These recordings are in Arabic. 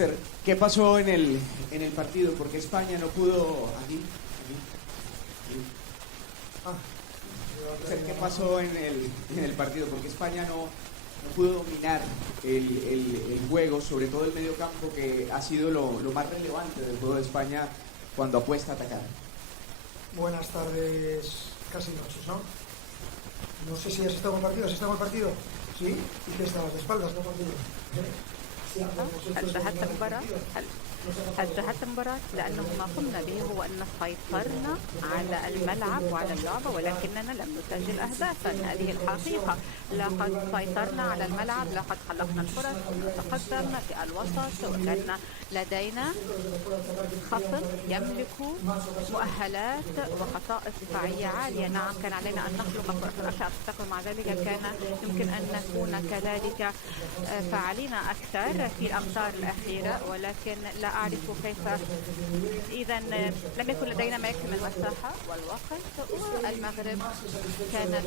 Mister, ¿qué pasó en el partido? Porque España no pudo... ¿Qué pasó en el partido? Porque España no pudo dominar el juego, sobre todo el medio campo, que ha sido lo más relevante del juego de España cuando apuesta a atacar. Buenas tardes, casi noches, ¿no? No sé si has estado en el partido. ¿Has estado en el partido? ¿Sí? ¿Y qué estabas? ¿De espaldas, no partido? هل شاهدت المباراة؟ هل شاهدت المباراة؟ لأنه ما قمنا به هو أن سيطرنا على الملعب وعلى اللعبة ولكننا لم نسجل أهدافا. هذه الحقيقة. لقد سيطرنا على الملعب، لقد خلقنا الفرص، نتقدم في الوسط وكان لدينا خصم يملك مؤهلات وخصائص دفاعية عالية. نعم، كان علينا أن نخلق فرص أكثر تستقبل، مع ذلك كان يمكن أن نكون كذلك فاعلين أكثر في الأمتار الأخيرة، ولكن لا أعرف كيف. إذا لم يكن لدينا ما يكفي من المساحة والوقت، والمغرب كان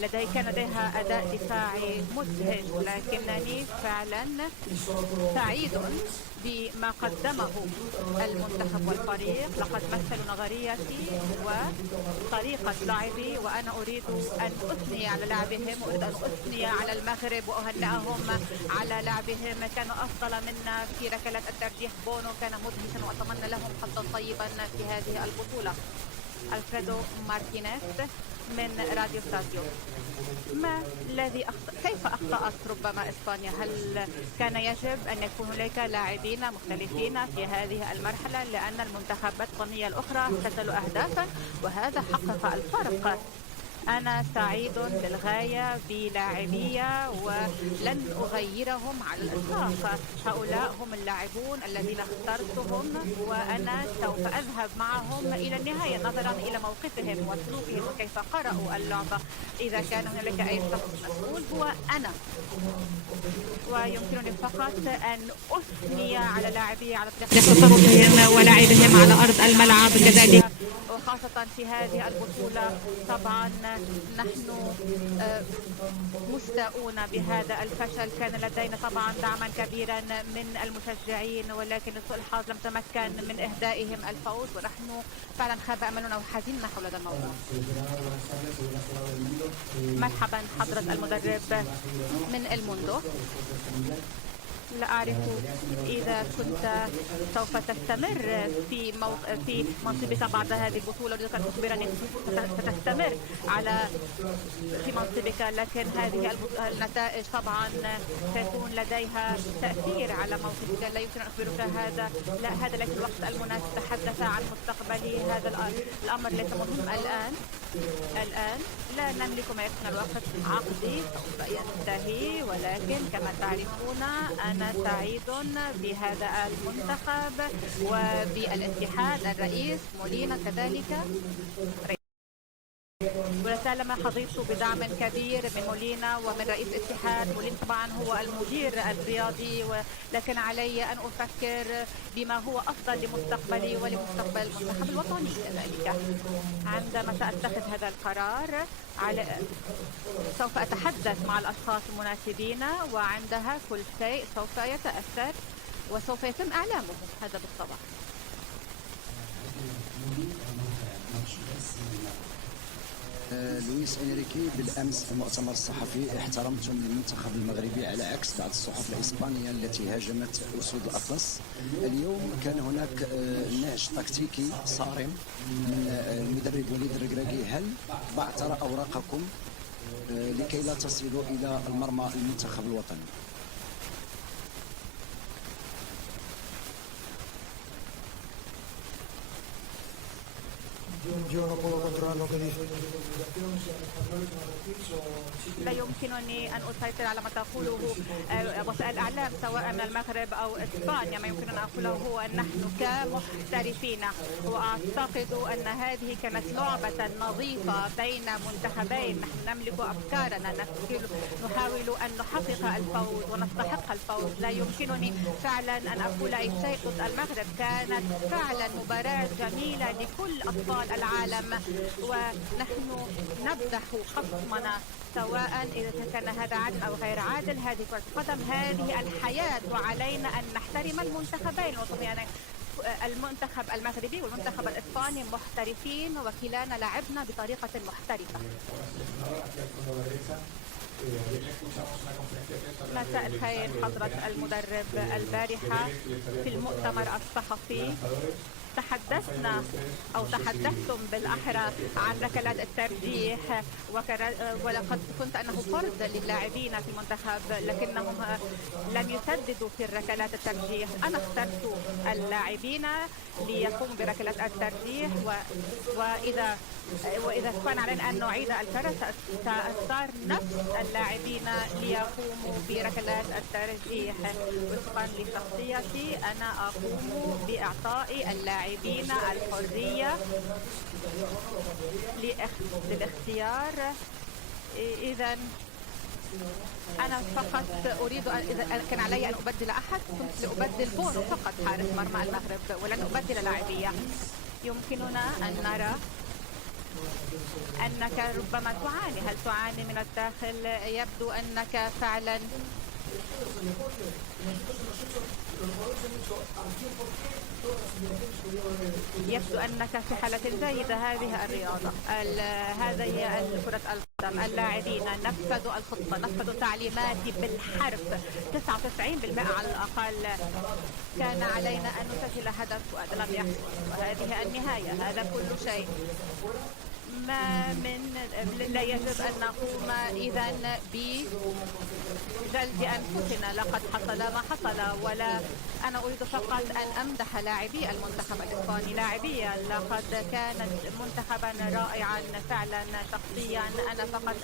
لديها أداء دفاعي مدهش، لكنني فعلا سعيد بما قدمه المنتخب والفريق. لقد مثلوا نظريتي وطريقة لعبي، وأنا أريد أن أثني على لعبهم، وأريد أن أثني على المغرب وأهنئهم على لعبهم. كانوا أفضل منا في ركلات الترجيح. بونو كان مدهشا وأتمنى لهم حظا طيبا في هذه البطولة. ألفريدو مارتينيز من راديو ستاديو. ما الذي كيف أخطأت ربما إسبانيا؟ هل كان يجب أن يكون هناك لاعبين مختلفين في هذه المرحلة؟ لأن المنتخبات الوطنية الأخرى سجلوا أهدافا وهذا حقق الفرق. أنا سعيد للغاية بلاعبي ولن أغيرهم على الإطلاق. هؤلاء هم اللاعبون الذين اخترتهم وأنا سوف أذهب معهم إلى النهاية نظرا إلى موقفهم وسلوكهم وكيف قرأوا اللعبة. إذا كان هناك أي شخص مسؤول هو أنا، ويمكنني فقط أن أثني على لاعبي على تصرفهم ولاعبهم على أرض الملعب كذلك، وخاصة في هذه البطولة. طبعا نحن مستاءون بهذا الفشل. كان لدينا طبعا دعما كبيرا من المشجعين، ولكن لسوء الحظ لم تمكن من إهدائهم الفوز، ونحن فعلا خاب أملنا وحزننا حول هذا الموضوع. مرحبا حضرة المدرب من الموندو. لا أعرف إذا كنت سوف تستمر في منصبك بعد هذه البطولة. أريدك أن تخبرني ستستمر في منصبك، لكن هذه النتائج طبعا سيكون لديها تأثير على موقفك. لا يمكن أن أخبرك هذا، لا هذا ليس الوقت المناسب تحدث عن مستقبلي. هذا الأمر ليس مهم الآن لا نملك ما يكفي من الوقت. عقدي سوف ينتهي، ولكن كما تعرفون أنا سعيد بهذا المنتخب وبالاتحاد. الرئيس مولينا كذلك، ولسالما حظيت بدعم كبير من مولينا ومن رئيس الاتحاد. مولينا طبعا هو المدير الرياضي، ولكن علي أن أفكر بما هو أفضل لمستقبلي ولمستقبل المنتخب الوطني كذلك. عندما سأتخذ هذا القرار سوف أتحدث مع الأشخاص المناسبين، وعندها كل شيء سوف يتأثر وسوف يتم إعلامه. هذا بالطبع. لويس إنريكي، بالأمس في المؤتمر الصحفي احترمتم المنتخب المغربي على عكس بعض الصحف الإسبانية التي هاجمت أسود الأطلس. اليوم كان هناك نهج تكتيكي صارم من المدرب وليد الركراكي. هل بعثر أوراقكم لكي لا تصلوا إلى المرمى المنتخب الوطني؟ لا يمكنني أن أسيطر على ما تقوله وسائل الإعلام سواء من المغرب أو إسبانيا. ما يمكن أن أقوله هو أن نحن كمحترفين، وأعتقد أن هذه كانت لعبة نظيفة بين منتخبين. نحن نملك أفكارنا، نحاول أن نحقق الفوز ونستحق الفوز. لا يمكنني فعلا أن أقول أي شيء ضد المغرب. كانت فعلا مباراة جميلة لكل أطفال العالم، ونحن نمدح خصمنا سواء إذا كان هذا عادل أو غير عادل. هذه كرة القدم، هذه الحياة، وعلينا أن نحترم المنتخبين الوطنيين. المنتخب المغربي والمنتخب الإسباني محترفين، وكلانا لعبنا بطريقة محترفة. مساء الخير حضرة المدرب. البارحة في المؤتمر الصحفي تحدثنا أو تحدثتم بالأحرى عن ركلات الترجيح، ولقد كنت أنه فرض للاعبين في المنتخب لكنهم لم يسددوا في الركلات الترجيح. أنا اخترت اللاعبين ليقوموا بركلات الترجيح، وإذا كان علينا أن نعيد الفرص سأختار نفس اللاعبين ليقوموا بركلات الترجيح. وفقا لشخصيتي أنا أقوم بإعطاء اللاعبين الحرية للاختيار. إذا أنا فقط أريد إذا كان علي أن أبدل أحد كنت لأبدل بونو فقط حارس مرمى المغرب، ولن أبدل لاعبية. يمكننا أن نرى أنك ربما تعاني. هل تعاني من الداخل؟ يبدو أنك فعلا يبدو أنك في حالة جيدة. هذه الرياضة، هذا هي كرة القدم. اللاعبين نفذوا الخطة، نفذوا تعليماتي بالحرف 99% على الأقل. كان علينا أن نسجل هدف ولم يحصل، وهذه النهاية. هذا كل شيء. لا يجب أن نقوم إذن بجلد أنفسنا. لقد حصل ما حصل، ولا أنا أريد فقط أن أمدح لاعبي المنتخب الإسباني. لاعبيا لقد كانت منتخبا رائعا فعلا. شخصيا أنا فقط